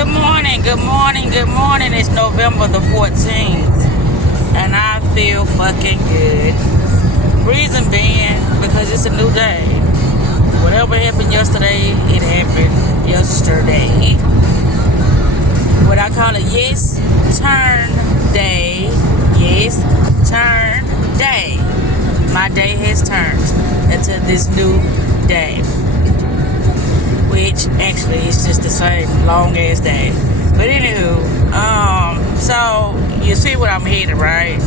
Good morning, good morning, good morning. It's November the 14th, and I feel fucking good. Reason being, because it's a new day. Whatever happened yesterday, it happened yesterday. What I call it, yes, turn day. Yes, turn day. My day has turned into this new day, which actually is just the same long ass day. But anywho, so you see what I'm headed, right?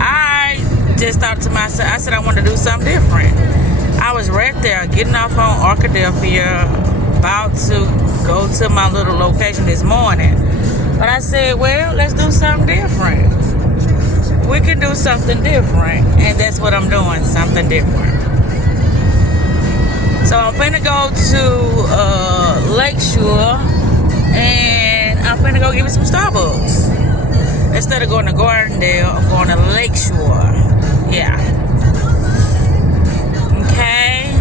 I just thought to myself, I said I want to do something different. I was right there getting off on Arkadelphia, about to go to my little location this morning. But I said, well, let's do something different. We can do something different. And that's what I'm doing, something different. So I'm finna go to Lakeshore, and I'm finna go give me some Starbucks. Instead of going to Gardendale, I'm going to Lakeshore. Yeah. Okay.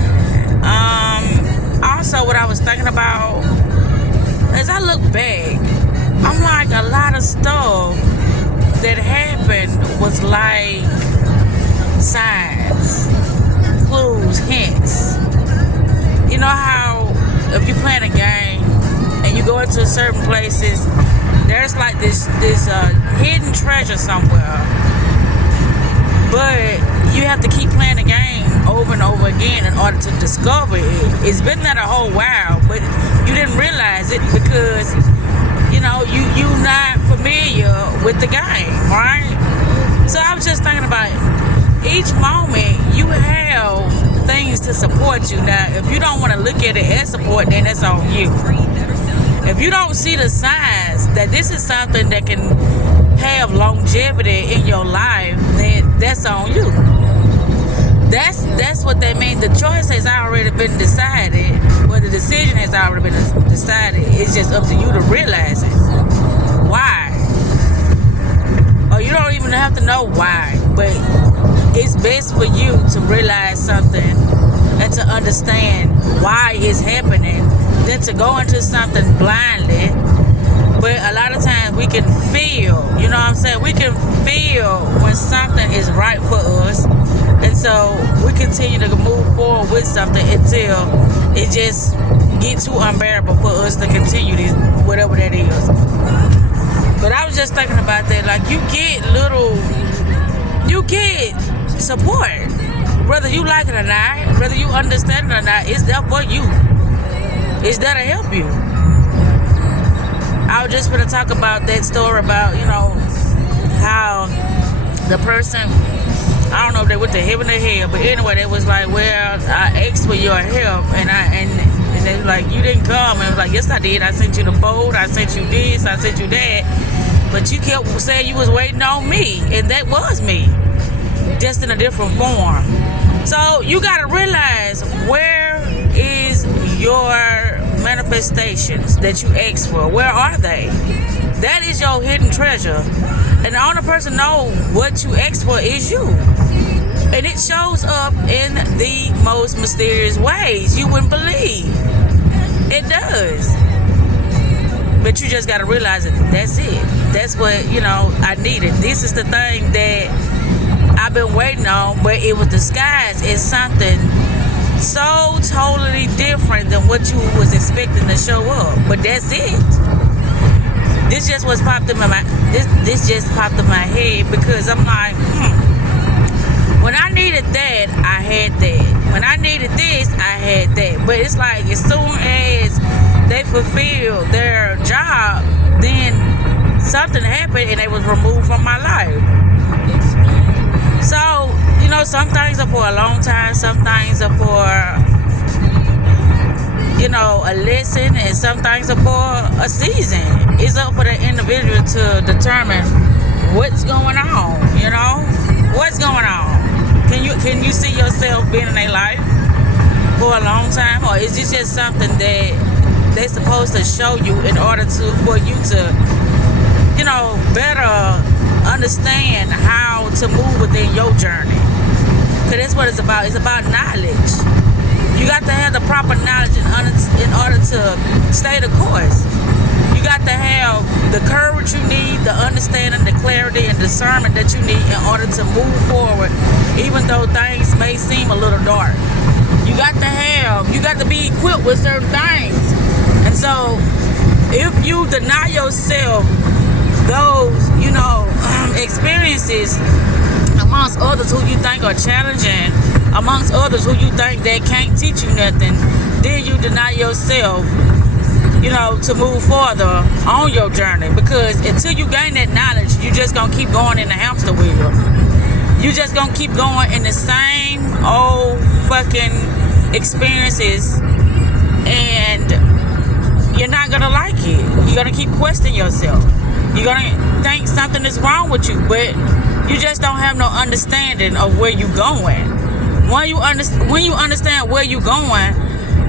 Also, what I was thinking about, as I look back, I'm like, a lot of stuff that happened was like signs, clues, hints. You know how if you playing a game and you go into certain places, there's like this hidden treasure somewhere, but you have to keep playing the game over and over again in order to discover it. It's been there a whole while, but you didn't realize it because you're not familiar with the game, right? So I was just thinking about each moment you have things to support you. Now, if you don't want to look at it as support, then that's on you. If you don't see the signs that this is something that can have longevity in your life, then that's on you. That's what they mean. The choice has already been decided, or the decision has already been decided. It's just up to you to realize it. Why? Or you don't even have to know why, but it's best for you to realize something and to understand why it's happening than to go into something blindly. But a lot of times we can feel, you know what I'm saying? We can feel when something is right for us. And so we continue to move forward with something until it just gets too unbearable for us to continue this, whatever that is. But I was just thinking about that. Like, you get support. Whether you like it or not, whether you understand it or not, it's there for you. It's there to help you. I was just going to talk about that story about, how the person, I don't know if they went to heaven or hell, but anyway, they was like, well, I asked for your help, and they was like, you didn't come. And it was like, yes, I did. I sent you the boat, I sent you this, I sent you that, but you kept saying you was waiting on me, and that was me, just in a different form. So you got to realize, where is your manifestations that you asked for? Where are they? That is your hidden treasure. And the only person know what you asked for is you. And it shows up in the most mysterious ways you wouldn't believe. It does. But you just got to realize that that's it. That's what, I needed. This is the thing that I've been waiting on, but it was disguised as something so totally different than what you was expecting to show up. But that's it. This just was popped in my mind. This just popped in my head because I'm like, when I needed that, I had that. When I needed this, I had that. But it's like, as soon as they fulfilled their job, then something happened and they was removed from my life. So, some things are for a long time, some things are for, a lesson, and some things are for a season. It's up for the individual to determine what's going on, What's going on? Can you see yourself being in their life for a long time? Or is this just something that they're supposed to show you in order for you to, better understand how to move within your journey? Because that's what it's about. It's about knowledge. You got to have the proper knowledge in order to stay the course. You got to have the courage you need, the understanding, the clarity, and discernment that you need in order to move forward, even though things may seem a little dark. You got to be equipped with certain things. And so, if you deny yourself those, experiences amongst others who you think are challenging, amongst others who you think that can't teach you nothing, then you deny yourself, to move further on your journey. Because until you gain that knowledge, you just gonna keep going in the hamster wheel. You just gonna keep going in the same old fucking experiences, and you're not gonna like it. You're gonna keep questioning yourself. You're gonna think something is wrong with you, but you just don't have no understanding of where you're going. When you understand where you're going,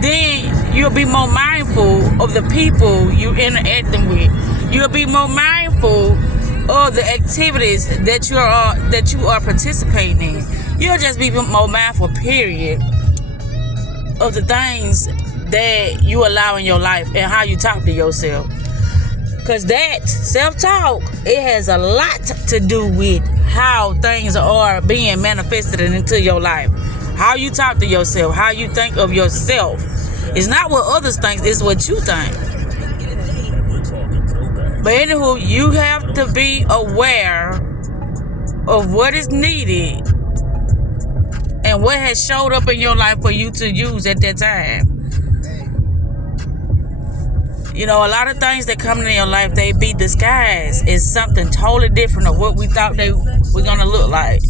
then you'll be more mindful of the people you're interacting with. You'll be more mindful of the activities that you are participating in. You'll just be more mindful, period, of the things that you allow in your life and how you talk to yourself. Because that self-talk, it has a lot to do with how things are being manifested into your life. How you talk to yourself, how you think of yourself. It's not what others think, it's what you think. But anywho, you have to be aware of what is needed and what has showed up in your life for you to use at that time. A lot of things that come in your life, they be disguised as something totally different of what we thought they were going to look like.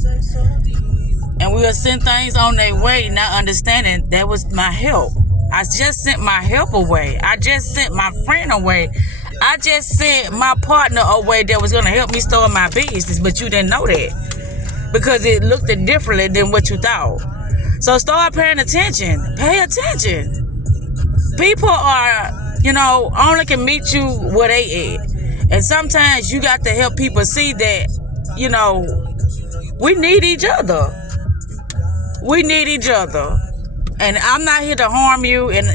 And we will send things on their way, not understanding that was my help. I just sent my help away. I just sent my friend away. I just sent my partner away that was going to help me start my business, but you didn't know that because it looked differently than what you thought. So start paying attention. Pay attention. People are, only can meet you where they at. And sometimes you got to help people see that, we need each other. We need each other. And I'm not here to harm you, and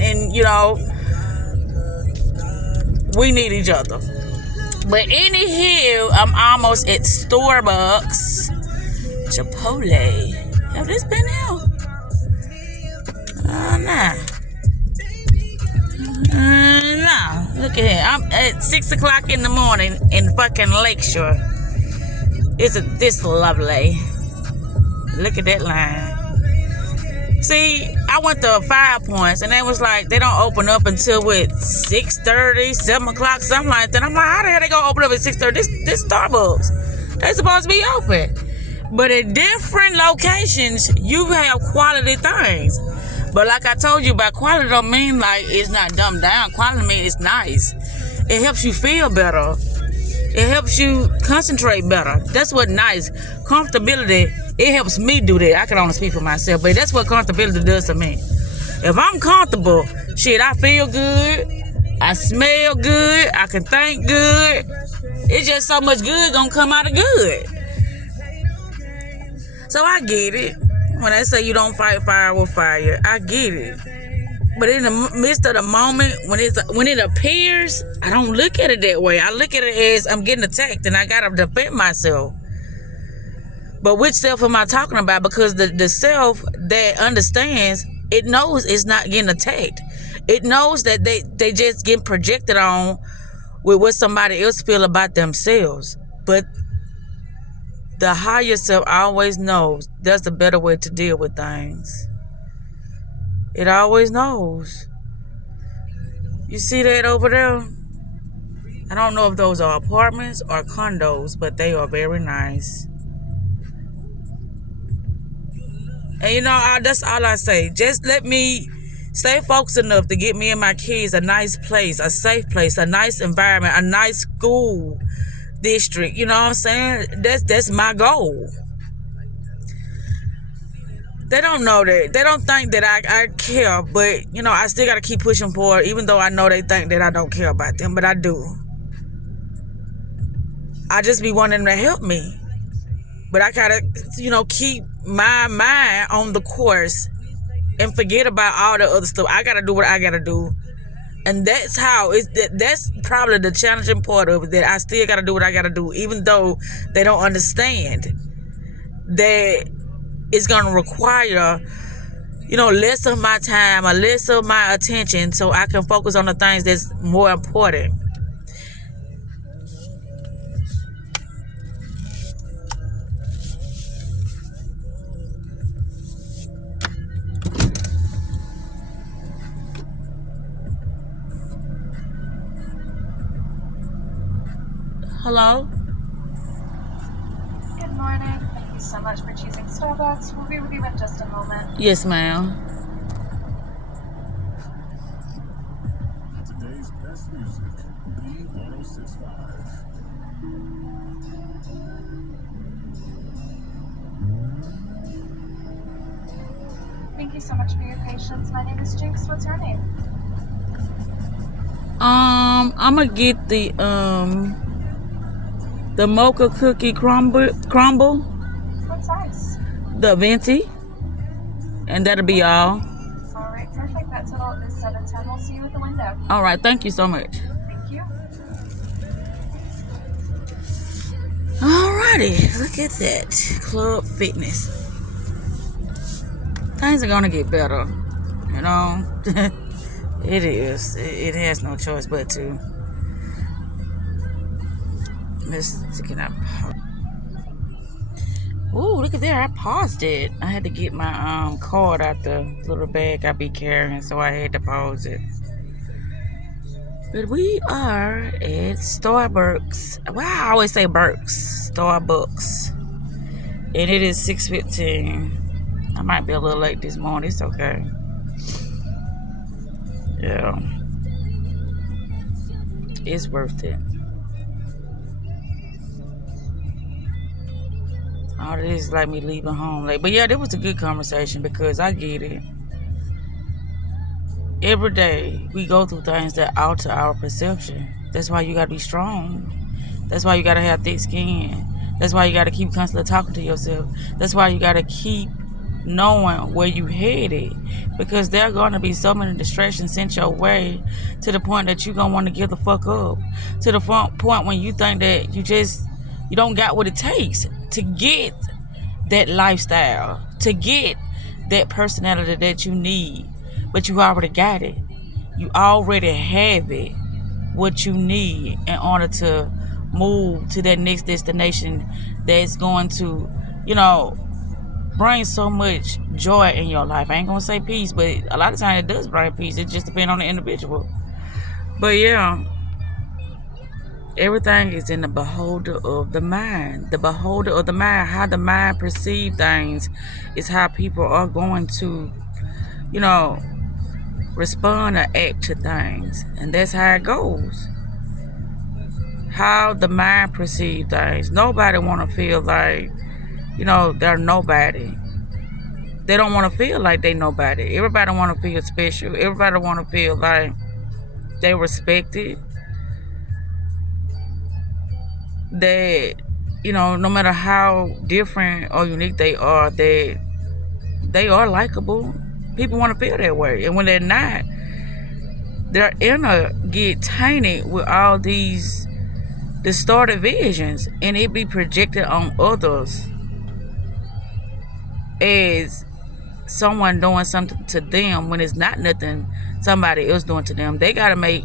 we need each other. But anyhow, I'm almost at Starbucks. Chipotle. Have this been here? Nah. No. Look at here. I'm at 6 o'clock in the morning in fucking Lakeshore. Isn't this lovely? Look at that line. See, I went to 5 Points, and they was like, they don't open up until 6:30, 7 o'clock, something like that. I'm like, how the hell they gonna open up at 6:30? This Starbucks. They supposed to be open. But in different locations, you have quality things. But like I told you, by quality don't mean like it's not dumbed down. Quality means it's nice. It helps you feel better. It helps you concentrate better. That's what nice. Comfortability, it helps me do that. I can only speak for myself, but that's what comfortability does to me. If I'm comfortable, shit, I feel good. I smell good. I can think good. It's just so much good gonna come out of good. So I get it. When they say you don't fight fire with fire, I get it. But in the midst of the moment, when it appears, I don't look at it that way. I look at it as I'm getting attacked and I gotta defend myself. But which self am I talking about? Because the self that understands, it knows it's not getting attacked. It knows that they just get projected on with what somebody else feel about themselves. But the higher self always knows there's a better way to deal with things. It always knows. You see that over there? I don't know if those are apartments or condos, but they are very nice. And that's all I say. Just let me stay focused enough to get me and my kids a nice place, a safe place, a nice environment, a nice school district. You know what I'm saying? That's my goal. They don't know that. They don't think that I care, but, I still got to keep pushing forward, even though I know they think that I don't care about them, but I do. I just be wanting them to help me. But I got to, keep my mind on the course and forget about all the other stuff. I got to do what I got to do And that's how that's probably the challenging part of it, that I still got to do what I got to do, even though they don't understand that it's going to require, less of my time or less of my attention so I can focus on the things that's more important. Hello? Good morning. Thank you so much for choosing Starbucks. We'll be with you in just a moment. Yes, ma'am. Today's best music, B1065. Thank you so much for your patience. My name is Jinx. What's your name? I'm gonna get the mocha cookie crumble, What size? the venti, and that'll be all. All right, perfect. That total is $7.10. We'll see you at the window. All right, thank you so much. Thank you. Alrighty, look at that. Club Fitness. Things are gonna get better, It is. It has no choice but to. Let's get up. Ooh, look at there. I paused it. I had to get my card out the little bag I be carrying, so I had to pause it. But we are at Starbucks. Well, I always say Burks. Starbucks. And it is 6:15. I might be a little late this morning. It's okay. Yeah. It's worth it. All it is like me leaving home late. But yeah, that was a good conversation because I get it. Every day we go through things that alter our perception. That's why you gotta be strong. That's why you gotta have thick skin. That's why you gotta keep constantly talking to yourself. That's why you gotta keep knowing where you headed, because there are gonna be so many distractions sent your way to the point that you're gonna want to give the fuck up. To the point when you think that you don't got what it takes to get that lifestyle, to get that personality that you need. But you already got it. You already have it, what you need in order to move to that next destination that's going to, bring so much joy in your life. I ain't gonna say peace, but a lot of times it does bring peace. It just depends on the individual. But yeah, everything is in the beholder of the mind. The beholder of the mind, how the mind perceives things, is how people are going to, respond or act to things. And that's how it goes. How the mind perceives things. Nobody want to feel like, they're nobody. They don't want to feel like they nobody. Everybody want to feel special. Everybody want to feel like they respected. That, no matter how different or unique they are, that they are likable. People want to feel that way. And when they're not, their inner get tainted with all these distorted visions, and it be projected on others as someone doing something to them when it's not nothing somebody else doing to them. They gotta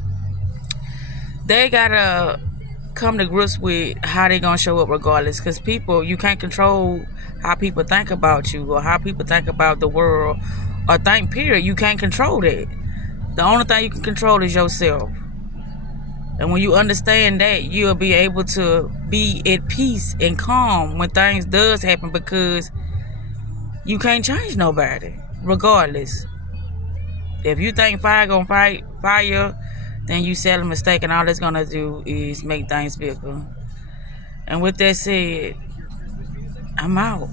come to grips with how they gonna show up regardless, because people, you can't control how people think about you or how people think about the world or think, period. You can't control that. The only thing you can control is yourself. And when you understand that, you'll be able to be at peace and calm when things does happen, because you can't change nobody regardless. If you think fire gonna fight fire, then you set a mistake, and all it's gonna do is make things bigger. And with that said, I'm out.